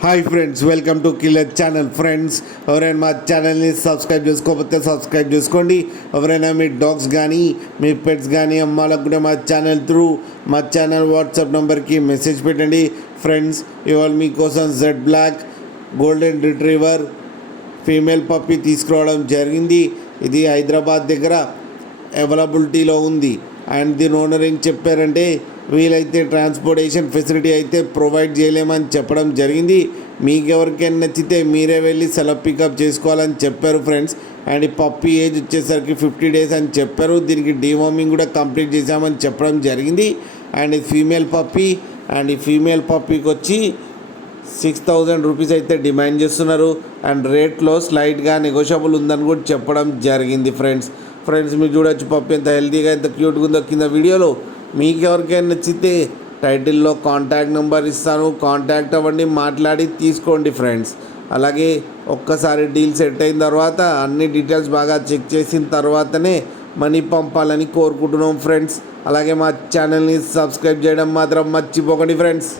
Hi friends, welcome to killer channel. Friends, ఎవరైనా మా ఛానల్ని సబ్స్క్రైబ్ చేసుకోకపోతే సబ్స్క్రైబ్ చేసుకోండి. ఎవరైనా మీ డాగ్స్ కానీ మీ పెట్స్ కానీ అమ్మాలనుకుంటే మా ఛానల్ వాట్సాప్ నెంబర్కి మెసేజ్ పెట్టండి. ఫ్రెండ్స్, ఇవాళ మీకోసం jet black golden retriever female puppy తీసుకురావడం జరిగింది. ఇది హైదరాబాద్ దగ్గర అవైలబిలిటీలో ఉంది. అండ్ దీని ఓనర్ ఏం చెప్పారంటే, వీలైతే ట్రాన్స్పోర్టేషన్ ఫెసిలిటీ అయితే ప్రొవైడ్ చేయలేమని చెప్పడం జరిగింది. మీకు ఎవరికైనా నచ్చితే మీరే వెళ్ళి సెలవు పికప్ చేసుకోవాలని చెప్పారు ఫ్రెండ్స్. అండ్ ఈ పప్పీ ఏజ్ వచ్చేసరికి 50 days అని చెప్పారు. దీనికి డీవార్మింగ్ కూడా కంప్లీట్ చేశామని చెప్పడం జరిగింది. అండ్ ఇది ఫీమేల్ పప్పీ. అండ్ ఈ ఫీమేల్ పప్పీకి వచ్చి 6,000 రూపీస్ అయితే డిమాండ్ చేస్తున్నారు. అండ్ రేట్లో స్లైట్గా నెగోషియబుల్ ఉందని కూడా చెప్పడం జరిగింది ఫ్రెండ్స్. మీరు చూడొచ్చు పప్పి ఎంత హెల్తీగా ఎంత క్యూట్గా ఉందో కింద వీడియోలో. మీకు ఎవరికైనా నచ్చితే టైటిల్లో కాంటాక్ట్ నెంబర్ ఇస్తాను, కాంటాక్ట్ అవ్వండి, మాట్లాడి తీసుకోండి ఫ్రెండ్స్. అలాగే ఒక్కసారి డీల్ సెట్ అయిన తర్వాత అన్ని డీటెయిల్స్ బాగా చెక్ చేసిన తర్వాతనే మనీ పంపాలని కోరుకుంటున్నాం ఫ్రెండ్స్. అలాగే మా ఛానల్ని సబ్స్క్రైబ్ చేయడం మాత్రం మర్చిపోకండి ఫ్రెండ్స్.